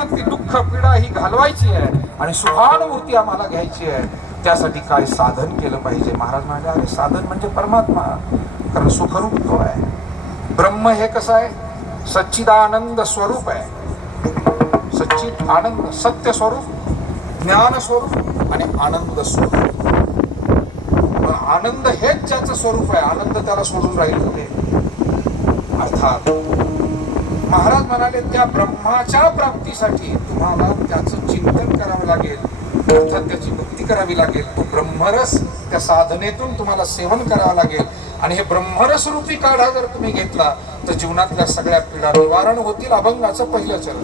ती दुःख पीडा ही घालवायची आहे आणि सुखानुभूती आम्हाला घ्यायची आहे. त्यासाठी काय साधन केलं पाहिजे? महाराज म्हणाले अरे साधन म्हणजे परमात्मा. कारण सुखरूप तो आहे. ब्रह्म हे कसं आहे? सच्चिदानंद स्वरूप आहे. सच्चित आनंद सत्य स्वरूप ज्ञान स्वरूप आणि आनंद स्वरूप. पण आनंद हेच ज्याचं स्वरूप आहे. आनंद त्याला सोडून राहील कुठे? अर्थात महाराज म्हणाले त्या ब्रह्माच्या प्राप्तीसाठी तुम्हाला त्याचं चिंतन करावं लागेल. अर्थात त्याची भक्ती करावी लागेल. तो ब्रह्मरस त्या साधनेतून तुम्हाला सेवन करावं लागेल. आणि हे ब्रह्मरस रूपी काढा जर तुम्ही घेतला तर जीवनातल्या सगळ्या पीडा निवारण होतील अभंगाचं पहिलं चरण.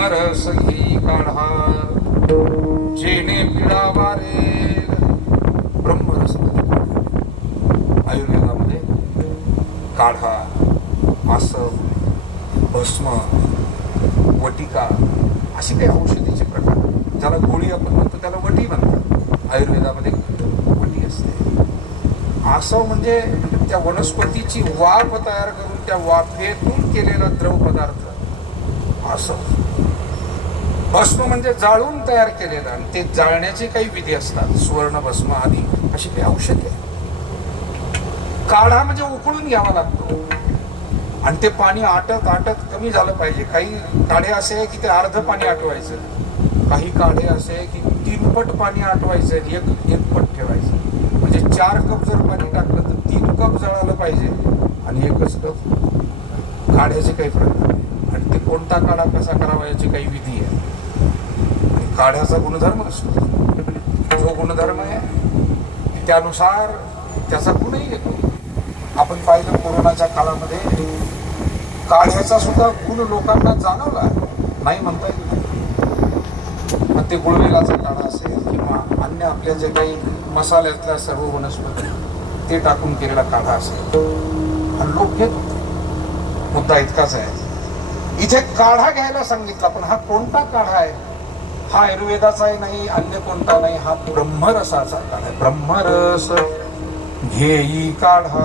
ब्रह्मरस ही काढा जेणे पिढा वारे ब्रह्मरस आयुर्वेदामध्ये काढा मासव भस्म वटिका अशी काही औषधीचे प्रकार. ज्याला गोळी आपण म्हणतो त्याला वटी म्हणतात. आयुर्वेदामध्ये वटी असते. आसव म्हणजे त्या वनस्पतीची वाफ तयार करून त्या वाफेतून केलेला द्रव पदार्थ. आसव भस्म म्हणजे जाळून तयार केलेलं आणि ते जाळण्याचे काही विधी असतात. सुवर्ण भस्म आदी अशी काही औषधे काढा म्हणजे उकळून घ्यावा लागतो. आणि ते पाणी आटत आटत कमी झालं पाहिजे. काही काढे असे आहे की ते अर्ध पाणी आटवायचं. काही काढे असे आहे की तीन पट पाणी आटवायचं एक एक पट ठेवायचं. म्हणजे चार कप जर पाणी टाकलं तर तीन कप जळालं पाहिजे. आणि एकच कप काढ्याचे काही प्रकार आणि ते कोणता काढा कसा करावा याची काही विधी आहे. काढ्याचा गुणधर्म असतो. जो गुणधर्म आहे त्यानुसार त्याचा गुणही येतो. आपण पाहिलं कोरोनाच्या काळामध्ये काढ्याचा सुद्धा गुण लोकांना जाणवला. नाही म्हणता येईल मग ते गुळवेलाचा काढा असेल किंवा अन्य आपल्या जे काही मसाल्यातल्या सर्व वनस्पती ते टाकून केलेला काढा असेल. आणि लोक घेत होते मुद्दा इतकाच आहे. इथे काढा घ्यायला सांगितला पण हा कोणता काढा आहे? हा आयुर्वेदाचा नाही अन्य कोणता नाही हा ब्रह्मरसाचा काढा आहे. ब्रह्मरस घेई काढा.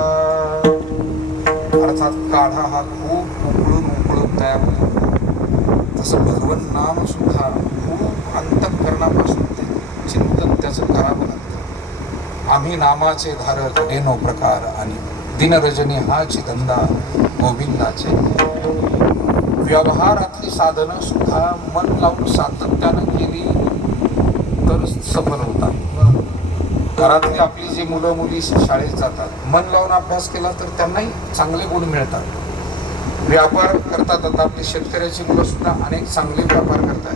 अर्थात काढा हा खूप उकळून उकळून तयार होतो. तसं भगवन नाम सुद्धा खूप अंतःकरणापासून ते चिंतन त्याचं करावं लागतं आम्ही नामाचे धारक रेनो प्रकार आणि दिनरजनी हा चिदंदा गोविंदाचे. ती साधनं सुद्धा मन लावून सातत्यानं केली तर सफल होतात. घरातली आपली जी मुलं मुली शाळेत जातात मन लावून अभ्यास केला तर त्यांनाही चांगले गुण मिळतात. व्यापार करतात आता आपली शेतकऱ्याची मुलं सुद्धा अनेक चांगले व्यापार करतात.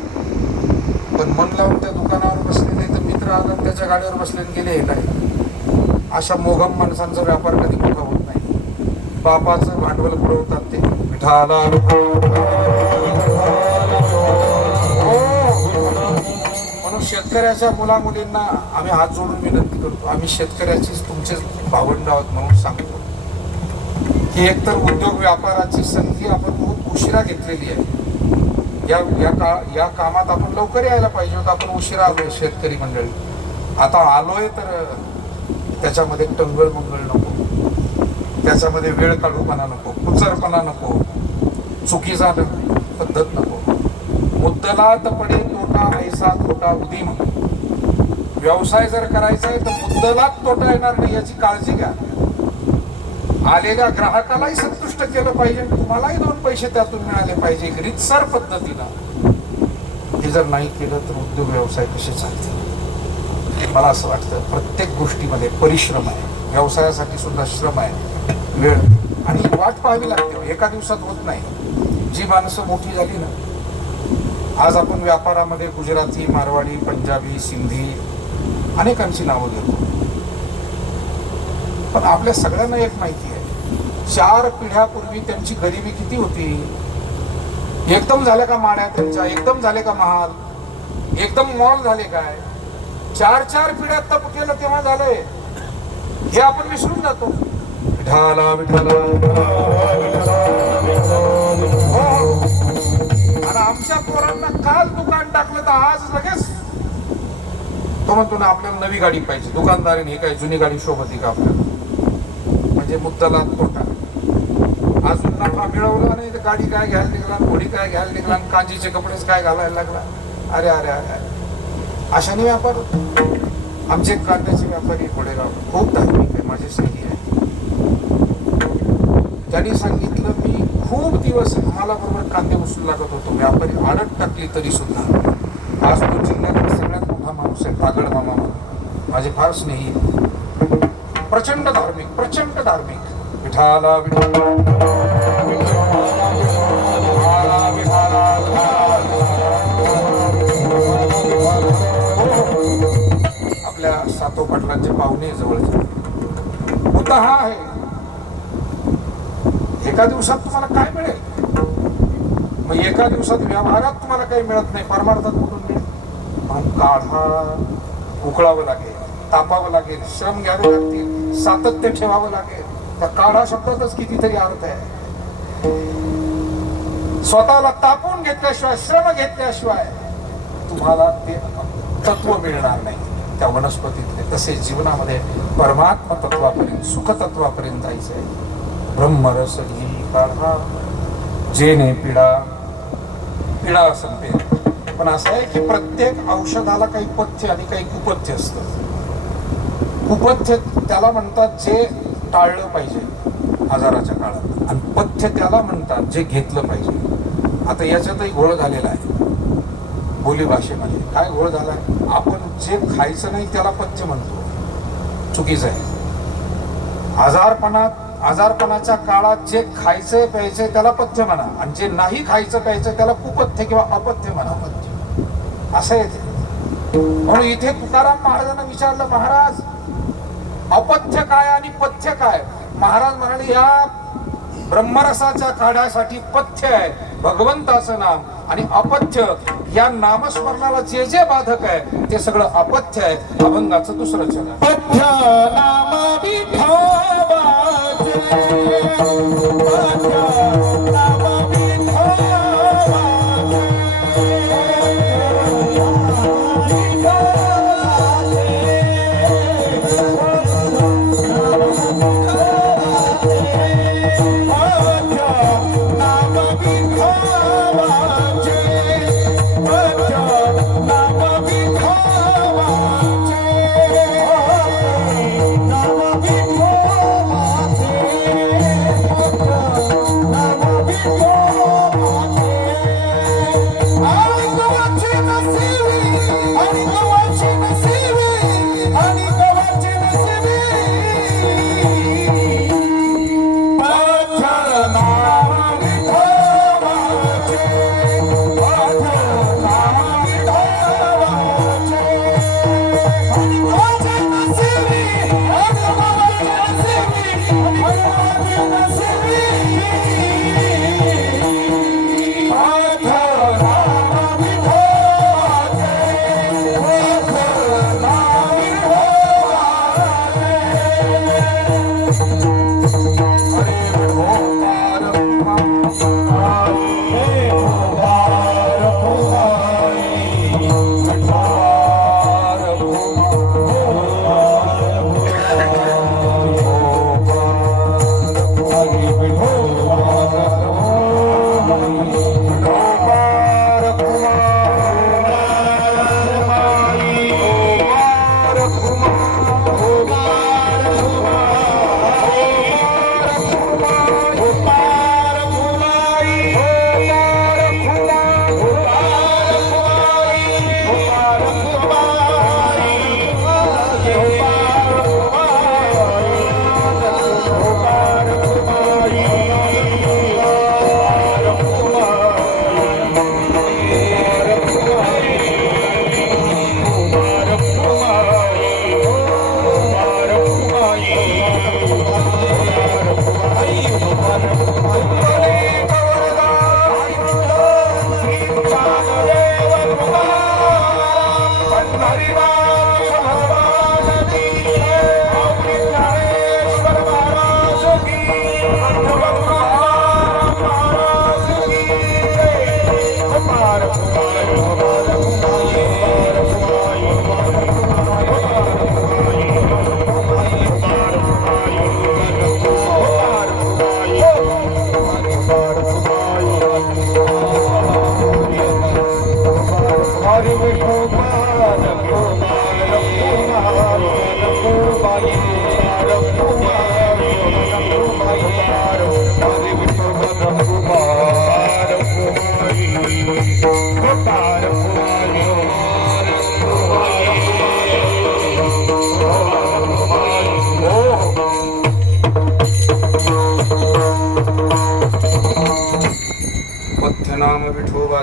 पण मन लावून त्या दुकानावर बसले नाही तर मित्र आला त्याच्या गाडीवर बसले गेले हे काय अशा मोघम माणसांचा व्यापार कधी मोठा होत नाही. बापाचं भांडवल पुरवतात ते. विठाला शेतकऱ्याच्या मुला मुलींना आम्ही हात जोडून विनंती करतो. आम्ही शेतकऱ्याचीच तुमचे भावंड आहोत म्हणून सांगतो. की एकतर उद्योग व्यापाराची संधी आपण खूप उशिरा घेतलेली आहे. या या का या कामात आपण लवकर यायला पाहिजे होतं. आपण उशिरा आलोय शेतकरी मंडळी. आता आलोय तर त्याच्यामध्ये टंगळ मंगळ नको. त्याच्यामध्ये वेळ काढूपणा नको. कुचरपणा नको. चुकीचा पद्धत नको. मुद्दलात पडे तोटा ऐसा तोटा उदीम व्यवसाय जर करायचा आहे तर मुद्दलात तोटा येणार नाही याची काळजी घ्या. आलेल्या ग्राहकालाही संतुष्ट केलं पाहिजे तुम्हालाही दोन पैसे त्यातून मिळाले पाहिजे एक रितसर पद्धतीनं. हे जर नाही केलं तर उद्योग व्यवसाय कसे चालतील? मला असं वाटतं प्रत्येक गोष्टीमध्ये परिश्रम आहे. व्यवसायासाठी सुद्धा श्रम आहे. वेळ. आणि वाट पाहावी लागते. एका दिवसात होत नाही. जी माणसं मोठी झाली ना आज आपण व्यापारामध्ये गुजराती मारवाडी पंजाबी सिंधी अनेकांची नावं घेतो. पण आपल्या सगळ्यांना एक माहिती आहे. चार पिढ्यापूर्वी त्यांची गरिबी किती होती? एकदम झाल्या का माण्या त्यांच्या? एकदम झाले का महाल? एकदम मॉल झाले काय? चार चार पिढ्यात तप केलं तेव्हा झालंय. हे आपण विसरून जातो. विठाला विठाला टाकलं तर आज लगेच तो म्हणतो ना आपल्याला नवी गाडी पाहिजे. दुकानदारीने काय जुनी गाडी शोभती का आपल्याला? म्हणजे मुद्दाला तोटा. अजून नफा मिळवला नाही तर गाडी काय घ्यायला निघला घोडी काय घ्यायला निघला कांजीचे कपडेच काय घालायला लागला? अरे अरे अरे अशाने व्यापार आमचे कांद्याचे व्यापारी घोडेगाव खूप धार्मिक आहे माझे सखी आहे त्यांनी सांगितलं मी खूप दिवस आम्हाला बरोबर कांदे उचलू लागत होतो. व्यापारी आडत टाकली तरी सुद्धा. आज तो जिल्ह्यातला सगळ्यात मोठा माणूस आहे पागड मामा माझे फार स्नेही प्रचंड धार्मिक प्रचंड धार्मिक. विठाला आपल्या सातो पाटलांचे पाहुणे जवळचे. मुद्दा हा आहे एका दिवसात तुम्हाला काय मिळेल? मग एका दिवसात व्यवहारात तुम्हाला काही मिळत नाही परमार्थात काढा उकळावं लागेल तापावं लागेल श्रम घ्यावे लागतील सातत्य ठेवावं लागेल. त्या काढा शब्दातच कितीतरी अर्थ आहे. स्वतःला तापून घेतल्याशिवाय श्रम घेतल्याशिवाय तुम्हाला ते तत्व मिळणार नाही. त्या वनस्पतीतले तसे जीवनामध्ये परमात्म तत्वापर्यंत सुखतत्वापर्यंत जायचंय. ब्रह्मरस ही काढा जेने पिढा पिढा संपेल. पण असं आहे की प्रत्येक औषधाला काही पथ्य आणि काही कुपथ्य असतं. कुपथ्य त्याला म्हणतात जे टाळलं पाहिजे आजाराच्या काळात. आणि पथ्य त्याला म्हणतात जे घेतलं पाहिजे. आता याच्यातही घोळ झालेला आहे. बोली भाषेमध्ये. काय घोळ झालाय आपण जे खायचं नाही त्याला पथ्य म्हणतो. चुकीचं आहे. आजारपणात आजारपणाच्या काळात जे खायचंय प्यायचंय त्याला पथ्य म्हणा. आणि जे नाही खायचं प्यायचं त्याला कुपथ्य किंवा अपथ्य म्हणा. असं येते. म्हणून इथे तुकाराम महाराजांना विचारलं महाराज अपथ्य काय आणि पथ्य काय? महाराज म्हणाले या ब्रह्मरसाच्या काढ्यासाठी पथ्य आहे भगवंताचं नाम आणि अपथ्य. या नामस्मरणाला जे जे बाधक आहे ते सगळं अपथ्य आहे अभंगाचं दुसरं चरण पथ्य नाम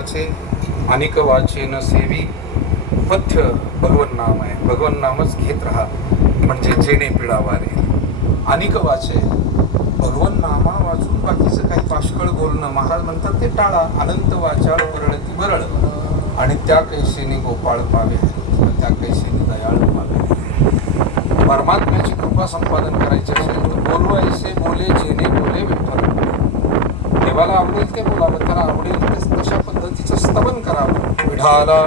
विठोबाचे अनेक वाचे न सेवी पथ्य भगवन नाम आहे. भगवन नामच घेत राहा म्हणजे जेणे पिळावारे अनेक वाचे भगवन नामा वाचून बाकीचं काही पाष्कळ बोलणं महाराज म्हणतात ते टाळा अनंत वाचाळ परळती बरळ. आणि त्या कैसेने गोपाळ पावे त्या कैसेने दयाळ पावे परमात्म्याची कृपा संपादन करायची असेल तर बोलवायचे बोले जेणे बोले विठ्ठल देवाला आवडेल ते बोलावं त्याला आवडेल तेच तशा पद्धतीचं स्तवन करावं विढाला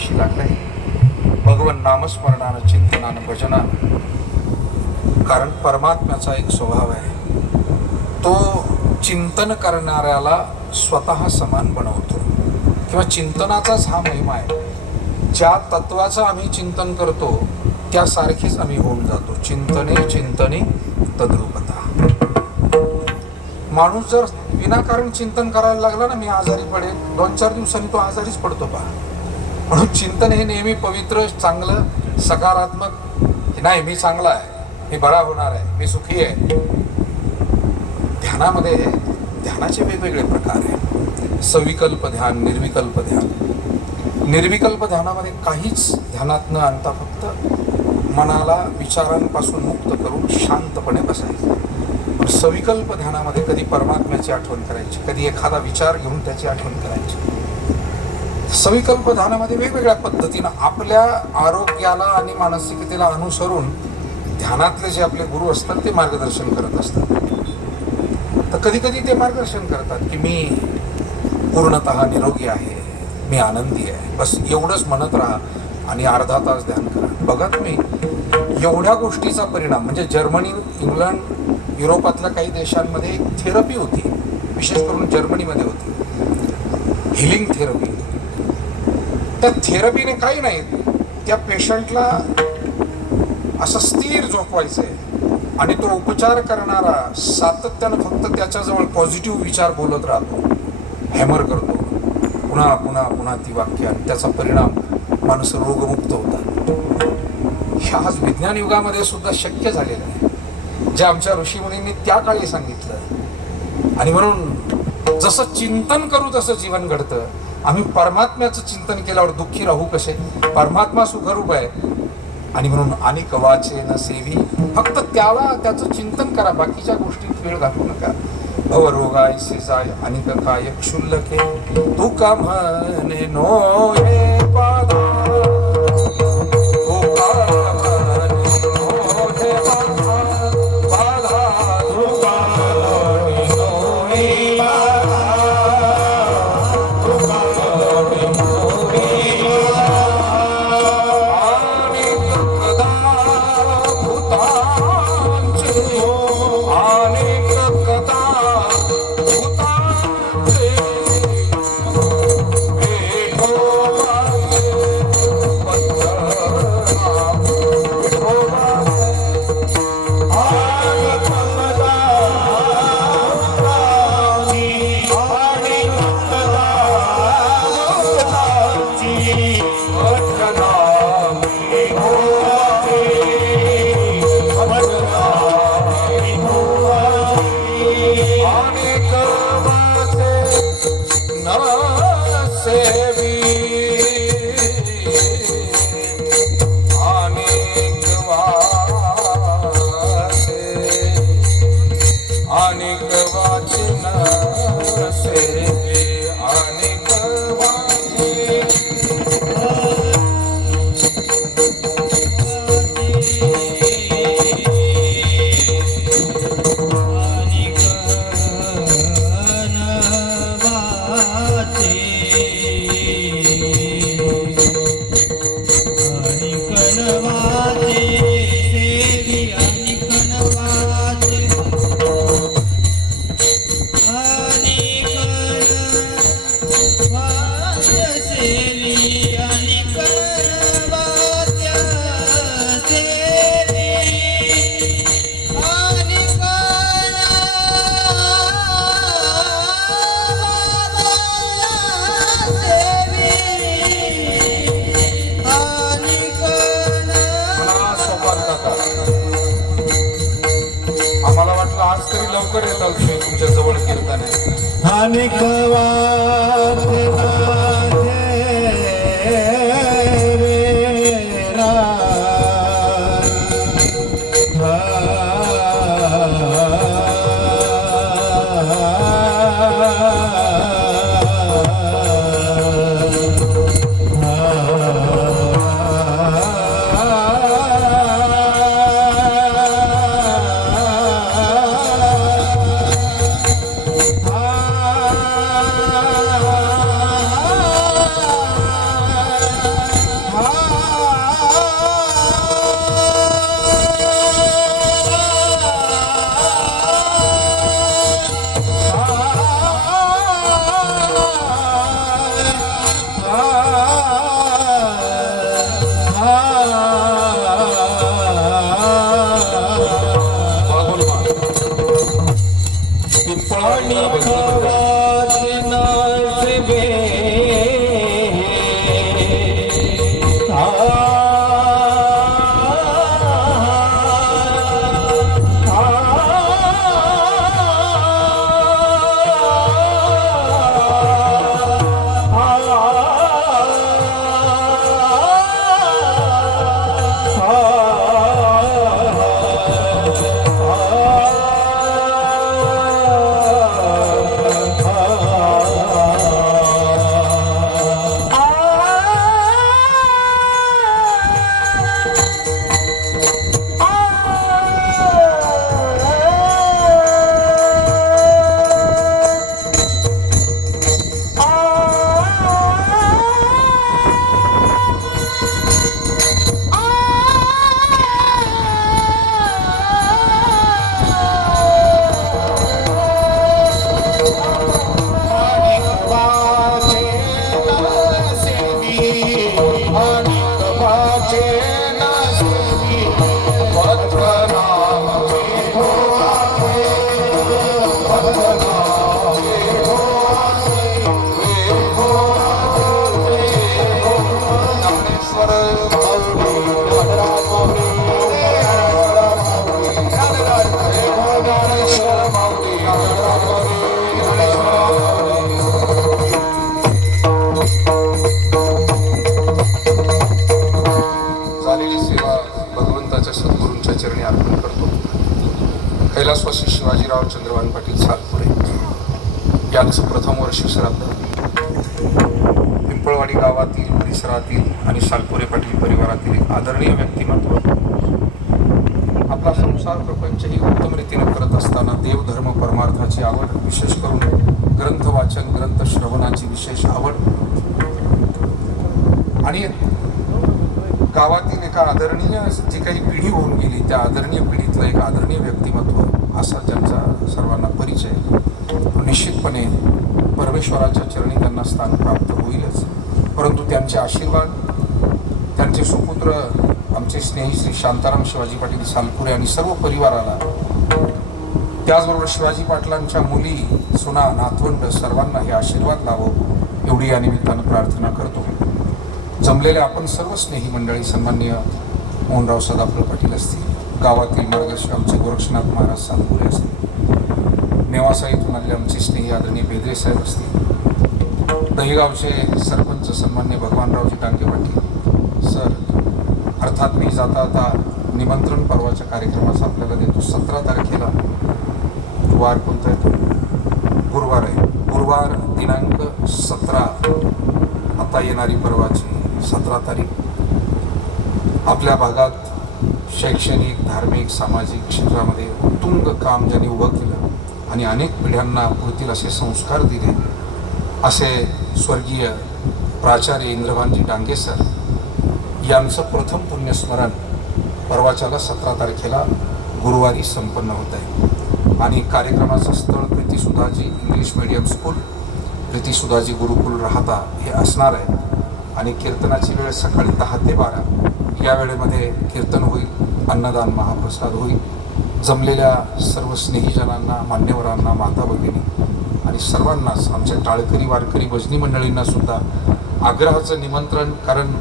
जीवाच्या लागलंय भगवन नामस्मरणानं चिंतनानं भजनानं. कारण परमात्म्याचा एक स्वभाव आहे. तो चिंतन करणाऱ्याला स्वतः समान बनवतो. किंवा चिंतनाचाच हा महिमा आहे. ज्या तत्वाचं आम्ही चिंतन करतो त्यासारखीच आम्ही होऊन जातो. चिंतने चिंतने तद्रुपता. माणूस जर विनाकारण चिंतन करायला लागला ना मी आजारी पडेल. दोन चार दिवसांनी तो आजारीच पडतो पहा. म्हणून चिंतन हे नेहमी पवित्र चांगलं सकारात्मक नाही मी चांगला आहे मी बरा होणार आहे मी सुखी आहे. ध्यानामध्ये ध्यानाचे वेगवेगळे प्रकार आहे सविकल्प ध्यान निर्विकल्प ध्यान. निर्विकल्प ध्यानामध्ये काहीच ध्यानात न आणता फक्त मनाला विचारांपासून मुक्त करून शांतपणे बसायचं. सविकल्प ध्यानामध्ये कधी परमात्म्याची आठवण करायची कधी एखादा विचार घेऊन त्याची आठवण करायची. सविकल्प ध्यानामध्ये वेगवेगळ्या पद्धतीनं आपल्या आरोग्याला आणि मानसिकतेला अनुसरून ध्यानातले जे आपले गुरु असतात ते मार्गदर्शन करत असतात. तर कधी कधी ते मार्गदर्शन करतात की मी पूर्णत निरोगी आहे मी आनंदी आहे. बस एवढंच म्हणत राहा आणि अर्धा तास ध्यान करा. बघा तुम्ही एवढ्या गोष्टीचा परिणाम म्हणजे जर्मनी इंग्लंड युरोपातल्या काही देशांमध्ये थेरपी होती. विशेष करून जर्मनीमध्ये होती. हिलिंग थेरपी त्या थेरपीने काही नाही त्या पेशंटला असं स्थिर झोपवायचं आहे आणि तो उपचार करणारा सातत्यानं फक्त त्याच्याजवळ पॉझिटिव्ह विचार बोलत राहतो. हॅमर करतो. पुन्हा पुन्हा पुन्हा ती वाक्य आणि त्याचा परिणाम माणूस रोगमुक्त होतात. हे आज विज्ञान युगामध्ये सुद्धा शक्य झालेलं आहे. जे आमच्या ऋषीमुनींनी त्या काळी सांगितलं. आणि म्हणून जसं चिंतन करू तसं जीवन घडतं. आम्ही परमात्म्याचं चिंतन केल्यावर दुःखी राहू कसे? परमात्मा सुखरूप आहे. आणि म्हणून अनेक कवाचे न सेवी फक्त त्याला त्याचं चिंतन करा. बाकीच्या गोष्टीत वेळ घालू नका. भवरोगाय शेजाय अनेक काय क्षुल्लके तू का म्हणे नो हे आणि यांचं प्रथम वर्ष श्राद्ध. पिंपळवाडी गावातील परिसरातील आणि सालपुरे पाटील परिवारातील एक आदरणीय व्यक्तिमत्व. आपला संसार प्रपंच ही उत्तम रीतीने करत असताना देवधर्म परमार्थाची आवड विशेष करून ग्रंथ वाचन ग्रंथ श्रवणाची विशेष आवड. आणि गावातील एका आदरणीय जी काही पिढी होऊन गेली त्या आदरणीय पिढीतलं एक आदरणीय व्यक्तिमत्व असा ज्यांचा सर्वांना परिचय निश्चितपणे परमेश्वराच्या चरणी त्यांना स्थान प्राप्त होईलच. परंतु त्यांचे आशीर्वाद त्यांचे सुपुत्र आमचे स्नेही श्री शांताराम शिवाजी पाटील सालपुरे आणि सर्व परिवाराला त्याचबरोबर शिवाजी पाटलांच्या मुली सुना नातवंड सर्वांना हे आशीर्वाद लावो एवढी या निमित्तानं प्रार्थना करतो. जमलेल्या आपण सर्व स्नेही मंडळी सन्माननीय मोहनराव सदाफळ पाटील असतील गावातील मार्गदर्शक आमचे गोरक्षनाथ महाराज सालपुरे असतील नेवासा इथून आलेले आमचे स्नेही आदरणीय बेदरे साहेब असतील. दहीगावचे सरपंच सन्मान्य भगवानरावजी डांगे पाटील. सर अर्थात मी जाता आता निमंत्रण पर्वाच्या कार्यक्रमाचा आपल्याला देतो. सतरा तारखेला वार कोणता आहे गुरुवार आहे. गुरुवार दिनांक सतरा. आता येणारी पर्वाची सतरा तारीख. आपल्या भागात शैक्षणिक धार्मिक सामाजिक क्षेत्रामध्ये उत्तुंग काम ज्यांनी उभं केलं आणि अनेक पिढ्यांना होतील असे संस्कार दिले. असे स्वर्गीय प्राचार्य इंद्रभानजी डांगे सर यांचं प्रथम पुण्यस्मरण परवाच्याला सतरा तारखेला गुरुवारी संपन्न होत आहे. आणि कार्यक्रमाचं स्थळ Pritisudhaji English medium school Pritisudhaji Gurukul Rahata हे असणार आहे. आणि कीर्तनाची वेळ सकाळी दहा ते बारा. या वेळेमध्ये कीर्तन होईल अन्नदान महाप्रसाद होईल. जमलेल्या सर्व स्नेहीजनांना मान्यवरांना माता भगिनी आणि सर्वांनाच आमच्या टाळकरी वारकरी भजनी मंडळींना सुद्धा आग्रहाचं निमंत्रण कारण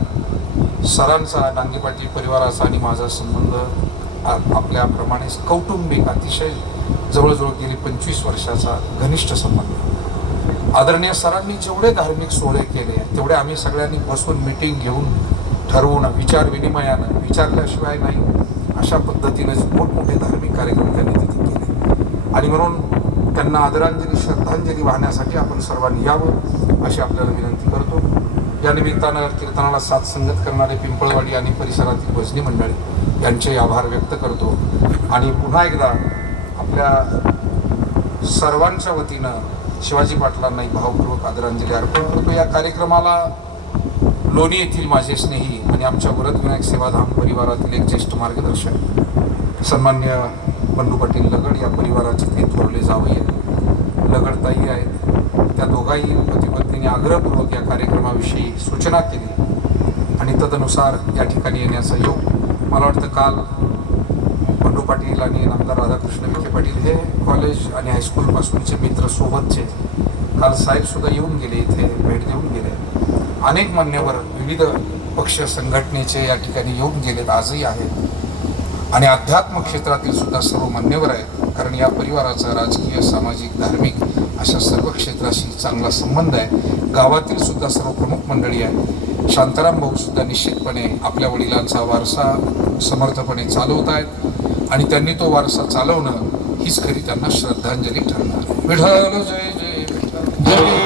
सरांचा डांगे पाटील परिवाराचा आणि माझा संबंध आपल्याप्रमाणेच कौटुंबिक अतिशय जवळजवळ गेली पंचवीस वर्षाचा घनिष्ठ संबंध. आदरणीय सरांनी जेवढे धार्मिक सोहळे केले तेवढे आम्ही सगळ्यांनी बसून मिटिंग घेऊन ठरवून विचार विनिमयानं विचारल्याशिवाय नाही अशा पद्धतीनेच मोठमोठे धार्मिक कार्यक्रम त्यांनी तिथे केले. आणि म्हणून त्यांना आदरांजली श्रद्धांजली वाहण्यासाठी आपण सर्वांनी यावं अशी आपल्याला विनंती करतो. या निमित्तानं कीर्तनाला साथ संगत करणारे पिंपळवाडी आणि परिसरातील भजनी मंडळी यांचे आभार व्यक्त करतो. आणि पुन्हा एकदा आपल्या सर्वांच्या वतीनं शिवाजी पाटलांनाही भावपूर्वक आदरांजली अर्पण करतो. या कार्यक्रमाला लोणी येथील माझे स्नेही आणि आमच्या वरदविनायक सेवाधाम परिवारातील एक ज्येष्ठ मार्गदर्शक सन्मान्य बंडू पाटील लगड या परिवाराचे ते थोरले जावई लगड लगडताई आहेत. त्या दोघाही पती पत्नीने आग्रहपूर्वक या कार्यक्रमाविषयी सूचना केली आणि तदनुसार या ठिकाणी येण्याचा योग मला वाटतं काल बंडू पाटील आणि नामदार राधाकृष्ण विखे पाटील हे कॉलेज आणि हायस्कूलपासूनचे मित्र सोबतचे काल साहेबसुद्धा येऊन गेले इथे भेट देऊन. अनेक मान्यवर विविध पक्ष संघटनेचे या ठिकाणी येऊन गेलेत आजही आहेत. आणि अध्यात्म क्षेत्रातील सुद्धा सर्व मान्यवर आहेत कारण या परिवाराचा राजकीय सामाजिक धार्मिक अशा सर्व क्षेत्राशी चांगला संबंध आहे. गावातील सुद्धा सर्व प्रमुख मंडळी आहेत. शांताराम भाऊ सुद्धा निश्चितपणे आपल्या वडिलांचा वारसा समर्थपणे चालवत आहेत आणि त्यांनी तो वारसा चालवणं हीच खरी त्यांना श्रद्धांजली ठरणार विठ्ठल जय जय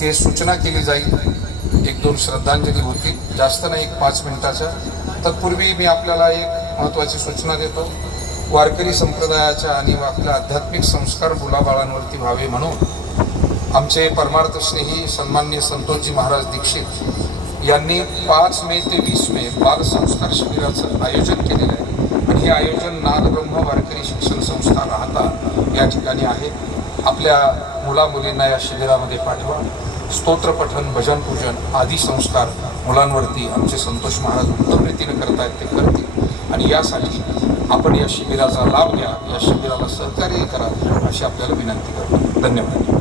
इथे सूचना केली जाईल. एक दोन श्रद्धांजली होतील जास्त नाही एक पाच मिनिटाच्या. तत्पूर्वी मी आपल्याला एक महत्त्वाची सूचना देतो. वारकरी संप्रदायाच्या आणि आपल्या आध्यात्मिक संस्कार मुलाबाळांवरती व्हावे म्हणून आमचे परमार्थस्नेही सन्मान्य संतोषजी महाराज दीक्षित यांनी पाच मे ते वीस मे बालसंस्कार शिबिराचं आयोजन केलेलं आहे. आणि हे आयोजन नादब्रह्म वारकरी शिक्षण संस्था राहता या ठिकाणी आहे. आपल्या मुला मुलींना या शिबिरामध्ये पाठवा. स्तोत्रपठन भजन पूजन आदी संस्कार मुलांवरती आमचे संतोष महाराज उत्तम रीतीने करतायत ते करतील. आणि यासाठी आपण या शिबिराचा लाभ घ्या या शिबिराला सहकार्य करा अशी आपल्याला विनंती करतो. धन्यवाद.